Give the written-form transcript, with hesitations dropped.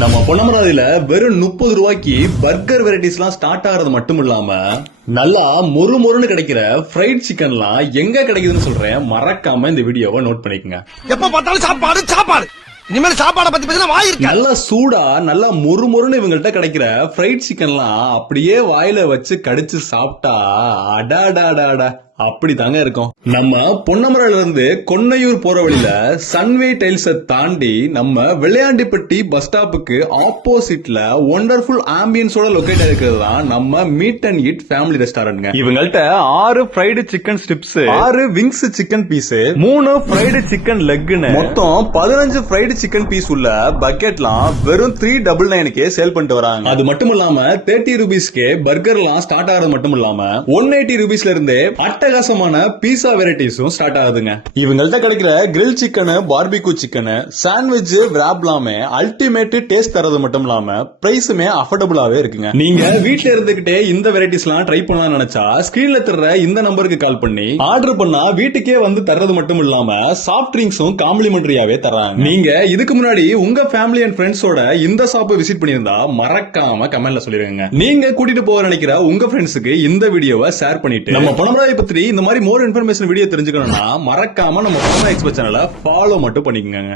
நம்ம பொன்னமராதியில வெறும் 30 ரூபாய்க்கு பர்கர் வெரைட்டிஸ் எல்லாம் ஸ்டார்ட் ஆகிறது மட்டும் இல்லாம நல்லா மொறுன்னு கிடைக்கிற ஃப்ரைட் சிக்கன்லாம் எங்க கிடைக்குதுன்னு சொல்றேன். மறக்காம இந்த வீடியோவை நோட் பண்ணிக்கங்க. எப்ப பார்த்தாலும் சாப்பாடு சாப்பாடு. இனிமேல் சாப்பாடை பத்தி பேசினா வாய் இருக்கு. நல்லா சூடா நல்லா மொறுன்னு இவங்கள்ட்ட கிடைக்கிற ஃப்ரைட் சிக்கன்லாம் அப்படியே வாயில வச்சு கடிச்சு சாப்பிட்டா அடாடாடாடா அப்படி தாங்க இருக்கும். நம்ம பொன்னமரால இருந்து கொன்னையூர் போற வழியில சன்வே டைல்ஸ் தாண்டி நம்ம விளையாண்டிப்பட்டி பஸ் ஸ்டாப்புக்கு ஆப்போசிட்ல ஒண்டர்ஃபுல் ஆம்பியன்ஸோட லொகேட் இருக்கிறது தான் நம்ம மீட் அண்ட் ஈட் ஃபேமிலி ரெஸ்டாரண்ட்ங்க. இவங்கள்ட்ட 6 fried chicken strips, 6 wings chicken piece, 3 fried chicken லெக்னு மொத்தம் 15 ஃப்ரைடு சிக்கன் பீஸ் உள்ள பக்கெட்லாம் வெறும் 399க்கே சேல் பண்ணிட்டு வராங்க. அது மட்டும் இல்லாம 30 ரூபீஸ்க்கே பர்கர்லாம் ஸ்டார்ட் ஆகிறது மட்டும் இல்லாம 180 ரூபீஸ்ல இருந்தே அட்டகாசமான பீஸா வெரைட்டிஸும் ஸ்டார்ட் ஆகுதுங்க. இவங்கள்ட்ட கிடைக்கிற grill chicken, barbecue chicken, sandwich, விராப்லாமே அல்டிமேட் டேஸ்ட் தரது மட்டும் இல்லாம பிரைஸுமே அஃபோர்டபுளாவே இருக்குங்க. நீங்க வீட்ல இருந்துகிட்டே இந்த வெரைட்டிஸ் எல்லாம் ட்ரை பண்ணலாம்னு நினைச்சா ஸ்கிரீன்ல தர்ற இந்த நம்பருக்கு கால் பண்ணி ஆர்டர் பண்ணா வீட்டுக்கே வந்து தர்றது மட்டும் இல்லாம சாஃப்ட் ட்ரிங்க்ஸும் காம்ப்ளிமெண்டரியாவே தராங்க. நீங்க இதுக்கு முன்னாடி உங்க ஃபேமிலி அண்ட் ஃப்ரெண்ட்ஸோட இந்த ஷாப்பை விசிட் பண்ணியிருந்தா மறக்காம கமெண்ட்ல சொல்லிருங்க. நீங்க கூட்டிட்டு போக நினைக்கிற உங்க ஃப்ரெண்ட்ஸுக்கு இந்த வீடியோவை ஷேர் பண்ணிட்டு நம்ம பொன்னமராதி பத்தி இந்த மாதிரி மோர் இன்ஃபர்மேஷன் வீடியோ தெரிஞ்சுக்கணும்னா மறக்காம நம்ம பொன்னமராதி எக்ஸ்பர்ட் சேனலை ஃபாலோ மட்டும் பண்ணிக்கங்க.